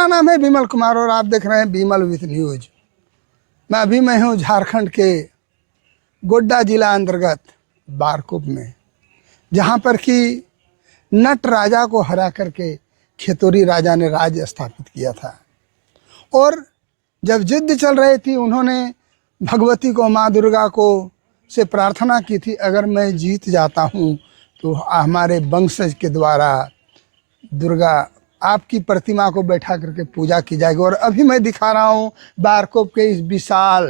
मेरा नाम है विमल कुमार और आप देख रहे हैं विमल विथ न्यूज। मैं हूँ झारखंड के गोड्डा जिला अंतर्गत बारकोप में, जहाँ पर कि नट राजा को हरा करके खेतोरी राजा ने राज्य स्थापित किया था। और जब जिद्द चल रही थी, उन्होंने भगवती को, माँ दुर्गा को से प्रार्थना की थी, अगर मैं जीत जाता हूँ तो हमारे वंशज के द्वारा दुर्गा आपकी प्रतिमा को बैठा करके पूजा की जाएगी। और अभी मैं दिखा रहा हूँ बारकोप के इस विशाल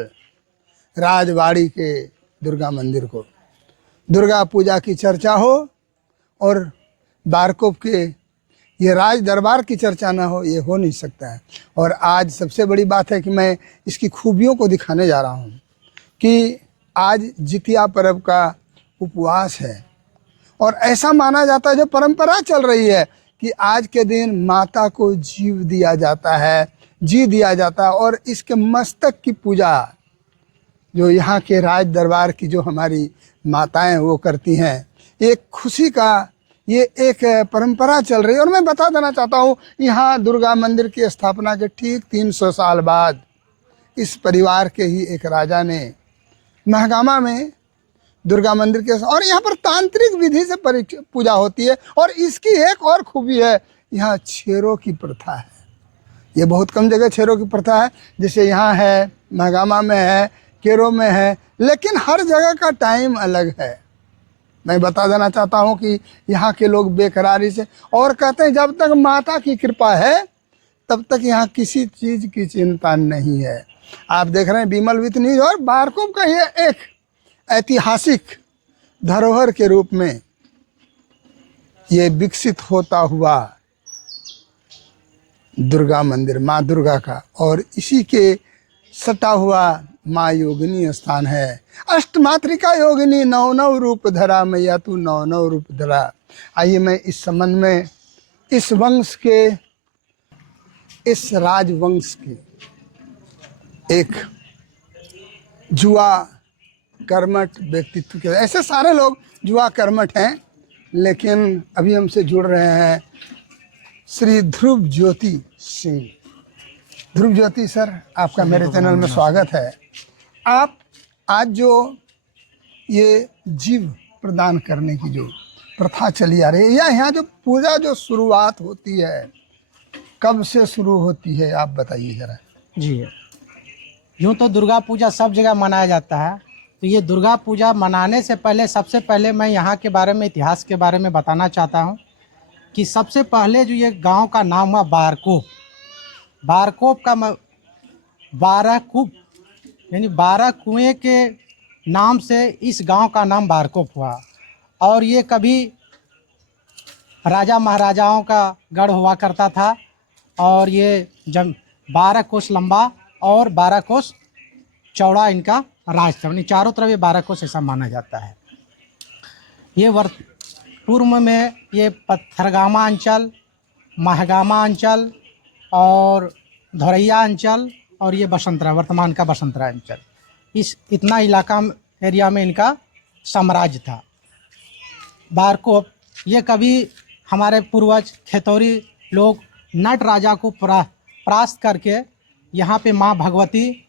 राजवाड़ी के दुर्गा मंदिर को। दुर्गा पूजा की चर्चा हो और बारकोप के ये राज दरबार की चर्चा ना हो, ये हो नहीं सकता है। और आज सबसे बड़ी बात है कि मैं इसकी खूबियों को दिखाने जा रहा हूँ कि आज जितिया पर्व का उपवास है। और ऐसा माना जाता है, जो परंपरा चल रही है, कि आज के दिन माता को जीव दिया जाता है, जी दिया जाता है। और इसके मस्तक की पूजा जो यहाँ के राज दरबार की जो हमारी माताएं वो करती हैं, एक खुशी का ये एक परंपरा चल रही है। और मैं बता देना चाहता हूँ, यहाँ दुर्गा मंदिर की स्थापना के ठीक 300 साल बाद इस परिवार के ही एक राजा ने महगामा में दुर्गा मंदिर के, और यहाँ पर तांत्रिक विधि से पूजा होती है। और इसकी एक और खूबी है, यहाँ छेरों की प्रथा है। ये बहुत कम जगह छेरों की प्रथा है, जैसे यहाँ है, महगामा में है, केरो में है, लेकिन हर जगह का टाइम अलग है। मैं बता देना चाहता हूँ कि यहाँ के लोग बेकरारी से, और कहते हैं जब तक माता की कृपा है तब तक यहाँ किसी चीज़ की चिंता नहीं है। आप देख रहे हैं विमल विथ न्यूज, और बारकोप का ये एक ऐतिहासिक धरोहर के रूप में ये विकसित होता हुआ दुर्गा मंदिर, माँ दुर्गा का, और इसी के सटा हुआ माँ योगिनी स्थान है। अष्टमात्रिका योगिनी, 9 रूप धरा, मैया तू 9 रूप धरा। आइए मैं इस संबंध में इस वंश के, इस राजवंश के एक जुआ कर्मठ व्यक्तित्व के, ऐसे सारे लोग जुआ कर्मठ हैं, लेकिन अभी हमसे जुड़ रहे हैं श्री ध्रुव ज्योति सिंह। ध्रुव ज्योति सर, आपका मेरे चैनल में स्वागत है। आप आज जो ये जीव प्रदान करने की जो प्रथा चली आ रही है, या यहाँ जो पूजा जो शुरुआत होती है, कब से शुरू होती है, आप बताइए ज़रा। जी, यूँ तो दुर्गा पूजा सब जगह मनाया जाता है, तो ये दुर्गा पूजा मनाने से पहले सबसे पहले मैं यहाँ के बारे में, इतिहास के बारे में बताना चाहता हूँ कि सबसे पहले जो ये गांव का नाम हुआ बारकोप। बारकोप का 12 कूप यानी 12 कुएं के नाम से इस गांव का नाम बारकोप हुआ। और ये कभी राजा महाराजाओं का गढ़ हुआ करता था, और ये जब 12 कोस लंबा और 12 कोस चौड़ा इनका राज था, यानी चारों तरफ ये 12 कोस ऐसा माना जाता है। ये पूर्व में ये पत्थरगामा अंचल, महगामा अंचल और धोरैया अंचल, और ये बसंतरा, वर्तमान का बसंतरा अंचल, इस इतना इलाका एरिया में इनका साम्राज्य था। बारकोप ये कभी हमारे पूर्वज खेतौरी लोग नट राजा को परास्त करके यहाँ पे माँ भगवती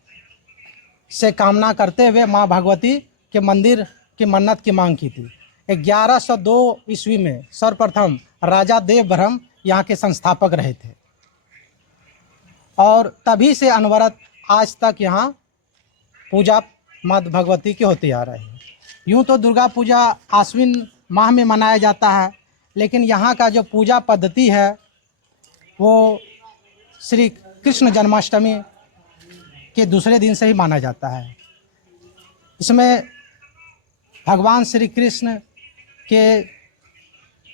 से कामना करते हुए माँ भगवती के मंदिर की मन्नत की मांग की थी। 1102 ईस्वी में सर्वप्रथम राजा देव ब्रह्म यहाँ के संस्थापक रहे थे, और तभी से अनवरत आज तक यहाँ पूजा माँ भगवती की होती आ रही है। यूँ तो दुर्गा पूजा आश्विन माह में मनाया जाता है, लेकिन यहाँ का जो पूजा पद्धति है वो श्री कृष्ण जन्माष्टमी के दूसरे दिन से ही माना जाता है। इसमें भगवान श्री कृष्ण के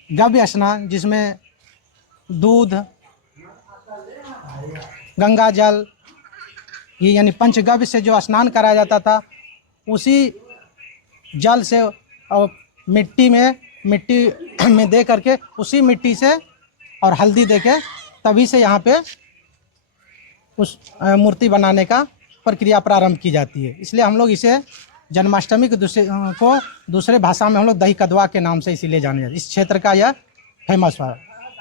गव्य स्नान, जिसमें दूध, गंगा जल, ये यानी पंचगव्य से जो स्नान कराया जाता था, उसी जल से और मिट्टी में दे करके, उसी मिट्टी से और हल्दी दे के, तभी से यहाँ पे उस मूर्ति बनाने का प्रक्रिया प्रारंभ की जाती है। इसलिए हम लोग इसे जन्माष्टमी के दूसरे भाषा में हम लोग दही कदवा के नाम से इसीलिए जाने जाते। इस क्षेत्र का यह फेमस है,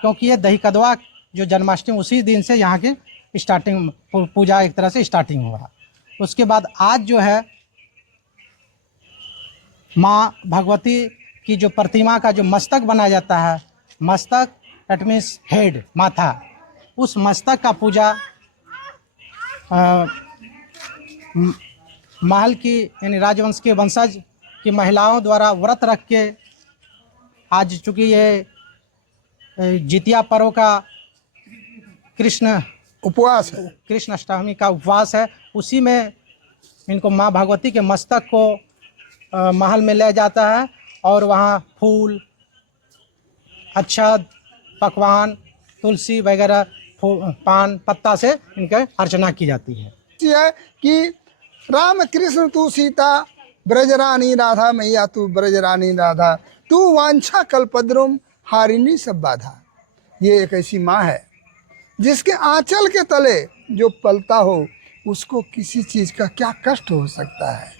क्योंकि ये दही कदवा जो जन्माष्टमी उसी दिन से यहाँ की स्टार्टिंग पूजा एक तरह से स्टार्टिंग हुआ। उसके बाद आज जो है माँ भगवती की जो प्रतिमा का जो मस्तक बनाया जाता है, मस्तक दैट मीन्स हेड, माथा, उस मस्तक का पूजा महल की यानी राजवंश के वंशज की महिलाओं द्वारा व्रत रख के, आज चूँकि ये जितिया पर्व का कृष्ण उपवास है। कृष्ण अष्टमी का उपवास है, उसी में इनको माँ भगवती के मस्तक को महल में ले जाता है और वहाँ फूल, अक्षत, पकवान, तुलसी वगैरह, पान पत्ता से इनके अर्चना की जाती है। है कि राम कृष्ण तू सीता ब्रजरानी राधा, मैया तू ब्रजरानी राधा, तू वांछा कल्पद्रुम हारिणी सब बाधा। ये एक ऐसी माँ है जिसके आंचल के तले जो पलता हो उसको किसी चीज का क्या कष्ट हो सकता है।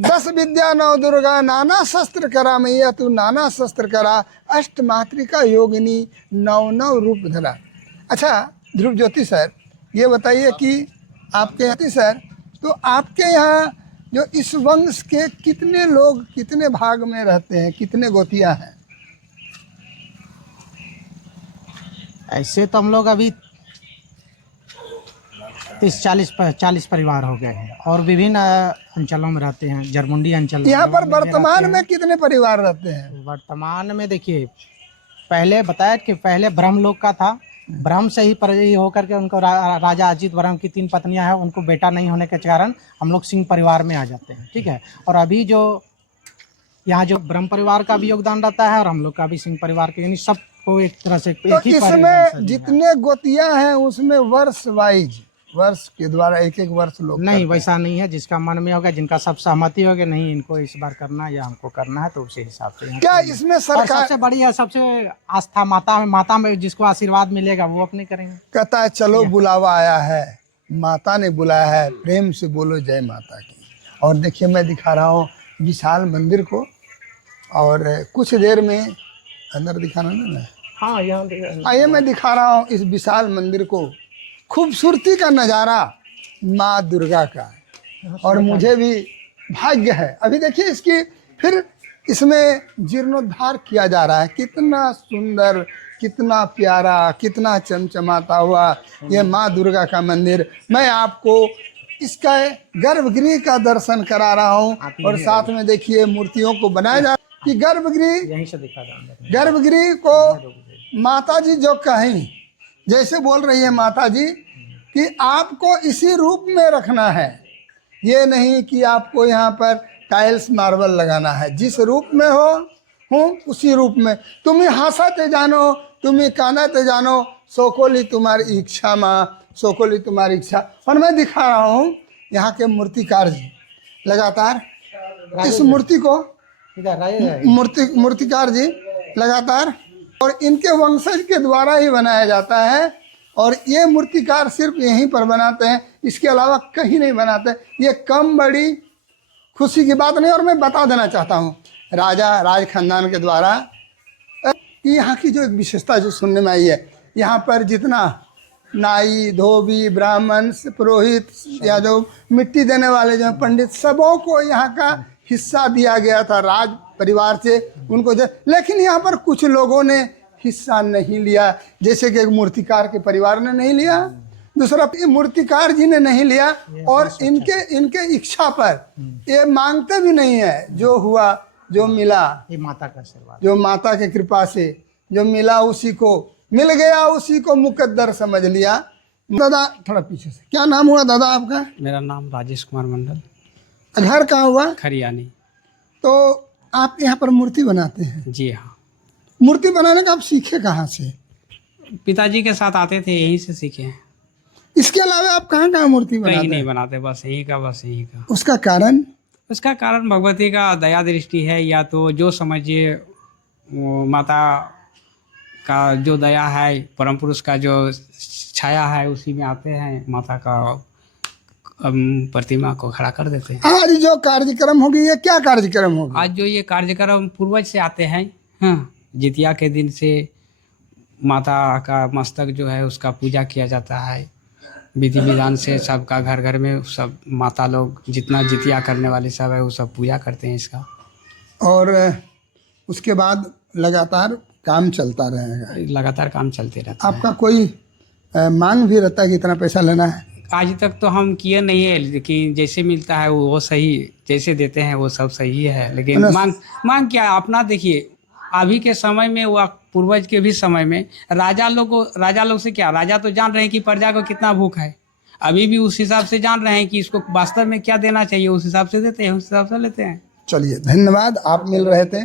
10 विद्या 9 दुर्गा, नाना शस्त्र करा, मैया तू नाना शस्त्र करा, अष्ट मातृका योगिनी, 9 रूप धरा। अच्छा ध्रुव ज्योति सर, ये बताइए कि आपके यहाँ सर, तो आपके यहाँ जो इस वंश के कितने लोग कितने भाग में रहते हैं, कितने गोतियाँ हैं? ऐसे तो हम लोग अभी 30-40 परिवार हो गए हैं और विभिन्न अंचलों में रहते हैं। जरमुंडी अंचल यहाँ पर वर्तमान में कितने परिवार रहते हैं? वर्तमान में देखिए, पहले बताया कि पहले ब्रह्मलोक का था, ब्रह्म से ही परिचय होकर के उनको राजा अजित ब्रह्म की 3 पत्नियां हैं, उनको बेटा नहीं होने के कारण हम लोग सिंह परिवार में आ जाते हैं, ठीक है। और अभी जो यहाँ जो ब्रह्म परिवार का भी योगदान रहता है और हम लोग का भी सिंह परिवार के, यानी सबको एक तरह से तो इसमें जितने गोतियां हैं उसमें वर्ष वाइज, वर्ष के द्वारा एक वर्ष लोग नहीं, वैसा नहीं है। जिसका मन में होगा, जिनका सब सहमति होगी, नहीं इनको इस बार करना है या हमको करना है, तो उसी हिसाब से। क्या इसमें सरकार सबसे बड़ी है, सबसे आस्था माता में जिसको आशीर्वाद मिलेगा वो अपने करेंगे। कहता है चलो बुलावा आया है, माता ने बुलाया है, प्रेम से बोलो जय माता की। और देखिए मैं दिखा रहा हूँ विशाल मंदिर को, और कुछ देर में अंदर दिखाना ना। हाँ, यहाँ आइए मैं दिखा रहा हूँ इस विशाल मंदिर को। खूबसूरती का नज़ारा माँ दुर्गा का, और मुझे भी भाग्य है। अभी देखिए इसकी फिर इसमें जीर्णोद्धार किया जा रहा है। कितना सुंदर, कितना प्यारा, कितना चमचमाता हुआ ये माँ दुर्गा का मंदिर। मैं आपको इसका गर्भगृह का दर्शन करा रहा हूँ, और साथ में देखिए मूर्तियों को बनाया जा कि गर्भगृह, यहीं से दिखा दूंगा। गर्भगृह को माता जी जो कहें, जैसे बोल रही है माता जी कि आपको इसी रूप में रखना है, ये नहीं कि आपको यहाँ पर टाइल्स मार्बल लगाना है। जिस रूप में हूँ उसी रूप में तुम्हें हंसाते जानो, तुम्हें कांदाते जानो, सोकोली तुम्हारी इच्छा माँ, सोकोली तुम्हारी इच्छा। और मैं दिखा रहा हूँ यहाँ के मूर्तिकार जी लगातार इस मूर्ति को, मूर्तिकार जी लगातार, और इनके वंशज के द्वारा ही बनाया जाता है। और ये मूर्तिकार सिर्फ यहीं पर बनाते हैं, इसके अलावा कहीं नहीं बनाते। ये कम बड़ी खुशी की बात नहीं। और मैं बता देना चाहता हूँ राज खानदान के द्वारा कि यहाँ की जो एक विशेषता जो सुनने में आई है, यहाँ पर जितना नाई, धोबी, ब्राह्मण, पुरोहित या जो मिट्टी देने वाले जो पंडित, सबों को यहाँ का हिस्सा दिया गया था राज परिवार से उनको। लेकिन यहाँ पर कुछ लोगों ने हिस्सा नहीं लिया, जैसे कि मूर्तिकार के परिवार ने नहीं लिया, दूसरा मूर्तिकार जी ने नहीं लिया, और इनके इच्छा पर ये मांगते भी नहीं है। जो हुआ, जो मिला, ये माता का आशीर्वाद, जो माता के कृपा से जो मिला उसी को मिल गया, उसी को मुकद्दर समझ लिया। दादा थोड़ा पीछे से, क्या नाम हुआ दादा आपका? मेरा नाम राजेश कुमार मंडल। घर कहाँ हुआ? खरियानी। तो आप यहाँ पर मूर्ति बनाते हैं? जी हाँ। मूर्ति बनाने का आप सीखे कहाँ से? पिताजी के साथ आते थे, यहीं से सीखे हैं। इसके अलावा आप कहाँ मूर्ति बनाते हैं? कहीं नहीं बनाते, बस यहीं का। उसका कारण? उसका कारण भगवती का दया दृष्टि है, या तो जो समझिए माता का जो दया है, परम पुरुष का जो छाया है, उसी में आते हैं, माता का प्रतिमा को खड़ा कर देते हैं। आज जो कार्यक्रम होगी, ये क्या कार्यक्रम होगा? आज जो ये कार्यक्रम पूर्वज से आते हैं, हाँ, जितिया के दिन से माता का मस्तक जो है उसका पूजा किया जाता है विधि विधान से। सबका घर घर में सब माता लोग जितना जितिया करने वाले सब है वो सब पूजा करते हैं इसका। और उसके बाद लगातार काम चलता रहेगा। लगातार काम चलते रहता है। आपका कोई मांग भी रहता है कि इतना पैसा लेना है? आज तक तो हम किए नहीं है, लेकिन जैसे मिलता है वो सही, जैसे देते हैं वो सब सही है। लेकिन मांग क्या है अपना देखिए, अभी के समय में व पूर्वज के भी समय में राजा लोग से क्या, राजा तो जान रहे हैं कि प्रजा को कितना भूख है। अभी भी उस हिसाब से जान रहे हैं कि इसको वास्तव में क्या देना चाहिए, उस हिसाब से देते हैं, उस हिसाब से लेते हैं। चलिए धन्यवाद, आप मिल रहे थे।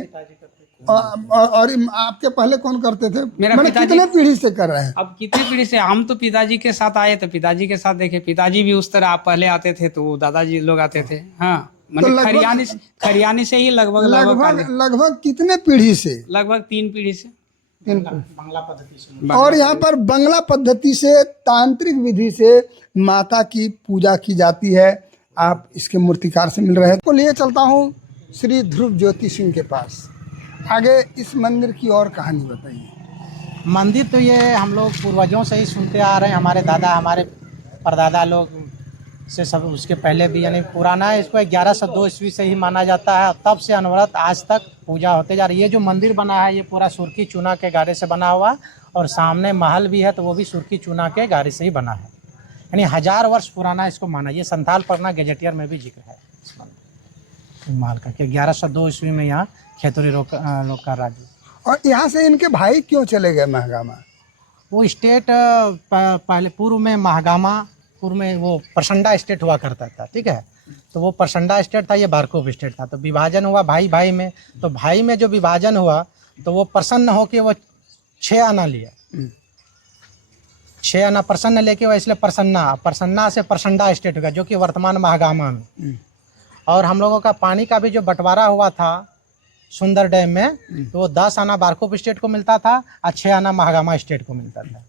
और आपके पहले कौन करते थे? मेरा पिताजी। कितने पीढ़ी से कर रहे हैं? अब कितनी पीढ़ी से, हम तो पिताजी के साथ आए थे, पिताजी के साथ देखे, पिताजी भी उस तरह आप पहले आते थे तो दादाजी लोग आते थे। हाँ तो मैंने खरियानी से ही लगभग कितने पीढ़ी से? लगभग 3 पीढ़ी से। बांग्ला पद्धति से। और यहाँ पर बांग्ला पद्धति से तांत्रिक विधि से माता की पूजा की जाती है। आप इसके मूर्तिकार से मिल रहे हैं। तो लिए चलता हूँ श्री ध्रुव ज्योति सिंह के पास। आगे इस मंदिर की और कहानी बताइए। मंदिर तो ये हम लोग पूर्वजों से ही सुनते आ रहे हैं, हमारे दादा हमारे परदादा लोग से सब, उसके पहले भी, यानी पुराना है। इसको 1102 ईस्वी से ही माना जाता है। तब से अनवरत आज तक पूजा होते जा रही है। ये जो मंदिर बना है ये पूरा सुर्खी चूना के गारे से बना हुआ, और सामने महल भी है तो वो भी सुर्खी चूना के गारे से ही बना है। यानी 1000 वर्ष पुराना इसको माना। ये संथाल परगना गजेटियर में भी जिक्र है इस महल का, कि 1102 ईस्वी में यहाँ खेतुरी लोग का राज्य। और यहाँ से इनके भाई क्यों चले गए महागामा? वो स्टेट पहले पूर्व में पूर्व में वो परसंडा स्टेट हुआ करता था, ठीक है। तो वो परसंडा स्टेट था, ये बारकोप स्टेट था। तो विभाजन हुआ भाई भाई में, तो भाई में जो विभाजन हुआ तो वो प्रसन्न होकर वो 6 आना लिया। 6 आना प्रसन्न लेके वो, इसलिए परसन्ना से परसंडा स्टेट हो गया, जो कि वर्तमान महागामा में। और हम लोगों का पानी का भी जो बंटवारा हुआ था सुंदर डैम में, तो वो 10 आना बारकोप स्टेट को मिलता था और 6 आना महागामा स्टेट को मिलता था।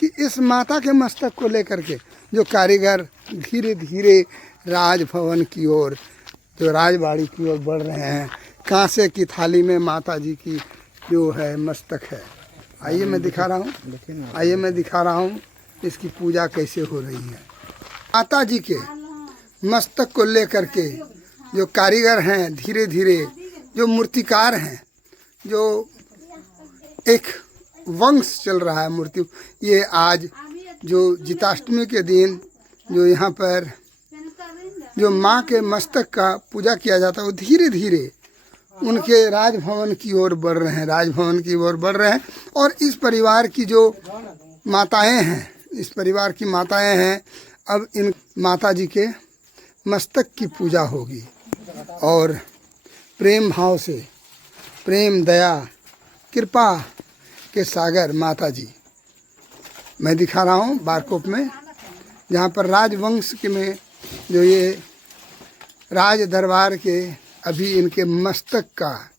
कि इस माता के मस्तक को लेकर के जो कारीगर धीरे धीरे राजभवन की ओर, जो राजबाड़ी की ओर बढ़ रहे हैं, कांसे की थाली में माता जी की जो है मस्तक है। आइए मैं दिखा रहा हूँ इसकी पूजा कैसे हो रही है। माता जी के मस्तक को लेकर के जो कारीगर हैं, धीरे धीरे जो मूर्तिकार हैं, जो एक वंश चल रहा है मूर्ति, ये आज जो जिताष्टमी के दिन जो यहाँ पर जो माँ के मस्तक का पूजा किया जाता है, वो धीरे धीरे उनके राजभवन की ओर बढ़ रहे हैं। और इस परिवार की जो माताएं हैं, अब इन माता जी के मस्तक की पूजा होगी। और प्रेम भाव से, प्रेम दया कृपा के सागर माता जी मैं दिखा रहा हूँ बारकोप में, जहाँ पर राजवंश के में जो ये राज दरबार के अभी इनके मस्तक का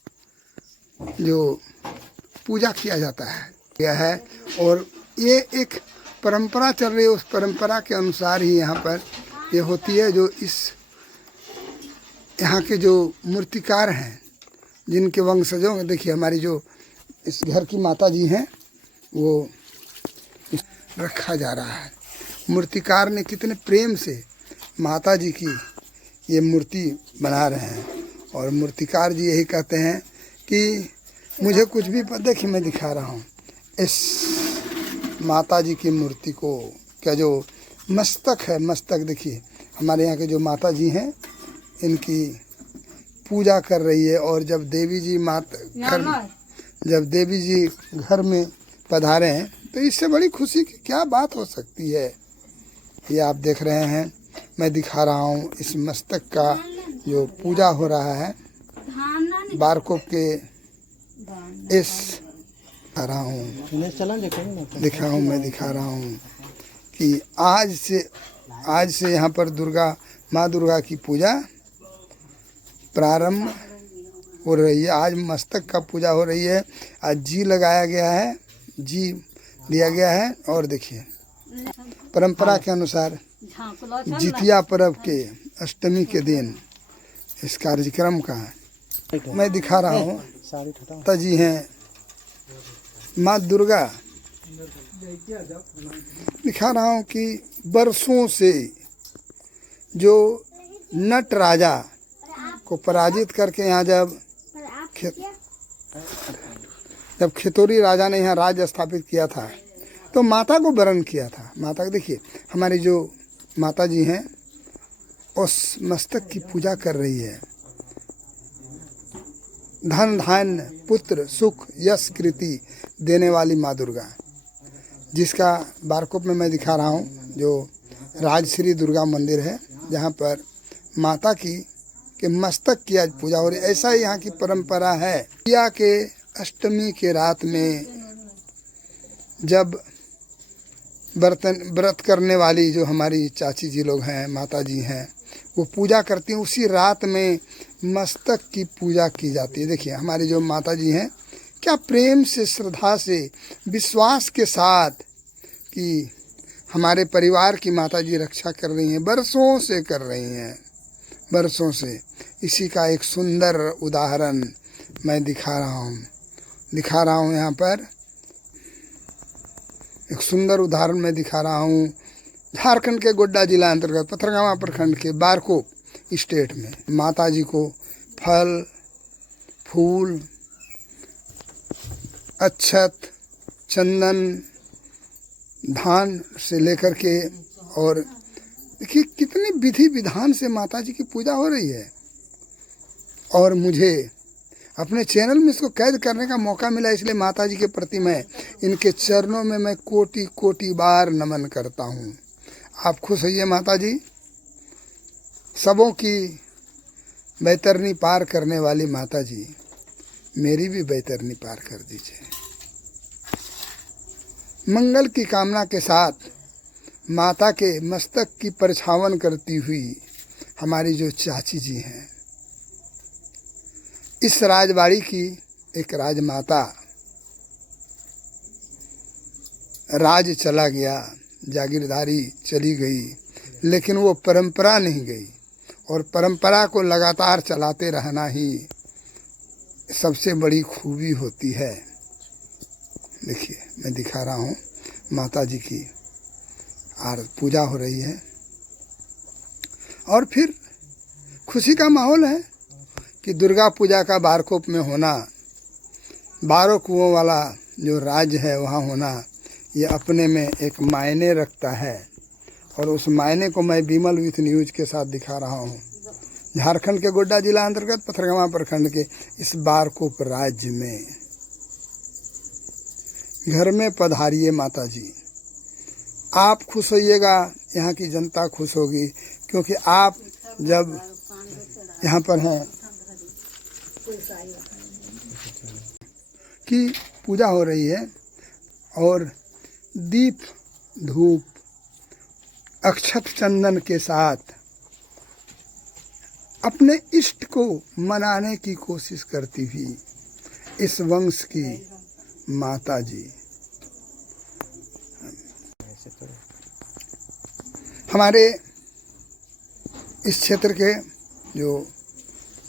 जो पूजा किया जाता है यह है। और ये एक परंपरा चल रही है, उस परंपरा के अनुसार ही यहाँ पर ये होती है। जो इस यहाँ के जो मूर्तिकार हैं, जिनके वंशजों, देखिए हमारी जो इस घर की माता जी हैं वो रखा जा रहा है। मूर्तिकार ने कितने प्रेम से माता जी की ये मूर्ति बना रहे हैं। और मूर्तिकार जी यही कहते हैं कि मुझे कुछ भी, देखिए मैं दिखा रहा हूँ इस माता जी की मूर्ति को, क्या जो मस्तक है, मस्तक देखिए हमारे यहाँ के जो माता जी हैं इनकी पूजा कर रही है। और जब देवी जी घर में पधारे हैं तो इससे बड़ी खुशी की क्या बात हो सकती है। ये आप देख रहे हैं, मैं दिखा रहा हूँ इस मस्तक का जो पूजा हो रहा है बारकोप के इस मैं दिखा रहा हूँ कि आज से यहाँ पर माँ दुर्गा की पूजा प्रारंभ हो रही है। आज मस्तक का पूजा हो रही है। आज जी लगाया गया है, जी दिया गया है। और देखिए परंपरा के अनुसार जितिया पर्व के अष्टमी के दिन इस कार्यक्रम का मैं दिखा रहा हूँ। माता जी हैं, माँ दुर्गा दिखा रहा हूँ कि बरसों से जो नट राजा को पराजित करके यहाँ जब खितौरी राजा ने यहाँ राज्य स्थापित किया था तो माता को वरण किया था। माता को देखिए, हमारी जो माता जी हैं उस मस्तक की पूजा कर रही है। धन धान्य पुत्र सुख यश कृति देने वाली माँ दुर्गा, जिसका बारकोप में मैं दिखा रहा हूँ, जो राजश्री दुर्गा मंदिर है जहाँ पर माता की के मस्तक की आज पूजा हो रही है। ऐसा ही यहाँ की परंपरा है। प्रिया के अष्टमी के रात में जब व्रत करने वाली जो हमारी चाची जी लोग हैं, माता जी हैं, वो पूजा करती हैं, उसी रात में मस्तक की पूजा की जाती है। देखिए हमारी जो माता जी हैं क्या प्रेम से, श्रद्धा से, विश्वास के साथ कि हमारे परिवार की माता जी रक्षा कर रही हैं, बरसों से कर रही हैं, बरसों से। इसी का एक सुंदर उदाहरण मैं दिखा रहा हूँ यहाँ पर। एक सुंदर उदाहरण मैं दिखा रहा हूँ झारखंड के गोड्डा जिला अंतर्गत पथरगामा प्रखंड के बारकोप स्टेट में। माता जी को फल फूल अक्षत चंदन धान से लेकर के, और देखिए कितनी विधि विधान से माता जी की पूजा हो रही है। और मुझे अपने चैनल में इसको कैद करने का मौका मिला, इसलिए माता जी के प्रति मैं इनके चरणों में मैं कोटि कोटि बार नमन करता हूँ। आप खुश होइए माता जी, सबों की बैतरनी पार करने वाली माता जी, मेरी भी बैतरनी पार कर दीजिए। मंगल की कामना के साथ माता के मस्तक की परछावन करती हुई हमारी जो चाची जी हैं, इस राजबाड़ी की एक राजमाता, राज चला गया, जागीरदारी चली गई, लेकिन वो परंपरा नहीं गई, और परंपरा को लगातार चलाते रहना ही सबसे बड़ी खूबी होती है। देखिए मैं दिखा रहा हूँ माता जी की पूजा हो रही है, और फिर खुशी का माहौल है कि दुर्गा पूजा का बारकोप में होना, 12 कुओं वाला जो राज्य है वहाँ होना, ये अपने में एक मायने रखता है। और उस मायने को मैं विमल विथ न्यूज के साथ दिखा रहा हूँ। झारखंड के गोड्डा जिला अंतर्गत पथरगामा प्रखंड के इस बारकोप राज्य में घर में पधारिए माता जी। आप खुश होइएगा, यहाँ की जनता खुश होगी, क्योंकि आप जब यहाँ पर हैं की पूजा हो रही है, और दीप धूप अक्षत चंदन के साथ अपने इष्ट को मनाने की कोशिश करती हुई इस वंश की माता जी, हमारे इस क्षेत्र के जो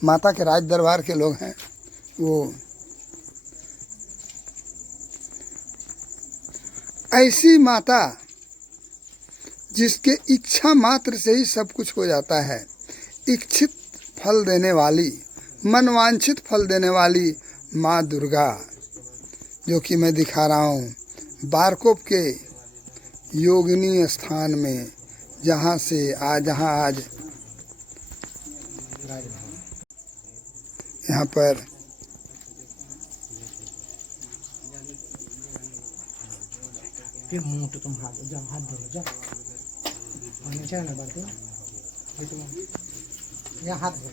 माता के राज दरबार के लोग हैं, वो ऐसी माता जिसके इच्छा मात्र से ही सब कुछ हो जाता है, इच्छित फल देने वाली, मनवांछित फल देने वाली माँ दुर्गा, जो कि मैं दिखा रहा हूँ बारकोप के योगिनी स्थान में, जहाँ आज यहाँ पर फिर मुंह तो तुम हाथ धो जाओ, नीचे ना बात ये तुम या हाथ धो।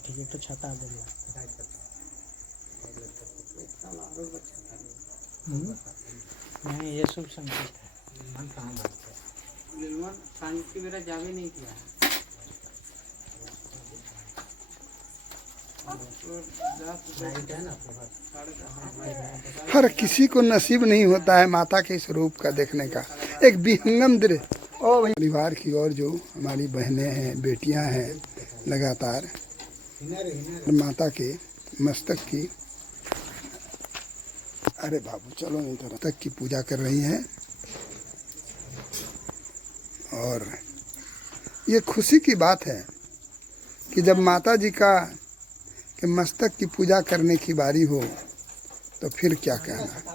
ठीक है, तो छाता देगा नहीं, ये सब संकेत है। मन कहाँ मानते हैं, शांति मेरा जावे नहीं किया। हर किसी को नसीब नहीं होता है माता के स्वरूप का देखने का। एक विहंगम दृश्य। ओ भाई, परिवार की ओर जो हमारी बहनें हैं, बेटियां हैं, लगातार माता के मस्तक की, अरे बाबू चलो नहीं, तो मस्तक की पूजा कर रही हैं। और ये खुशी की बात है कि जब माता जी का के मस्तक की पूजा करने की बारी हो तो फिर क्या कहना।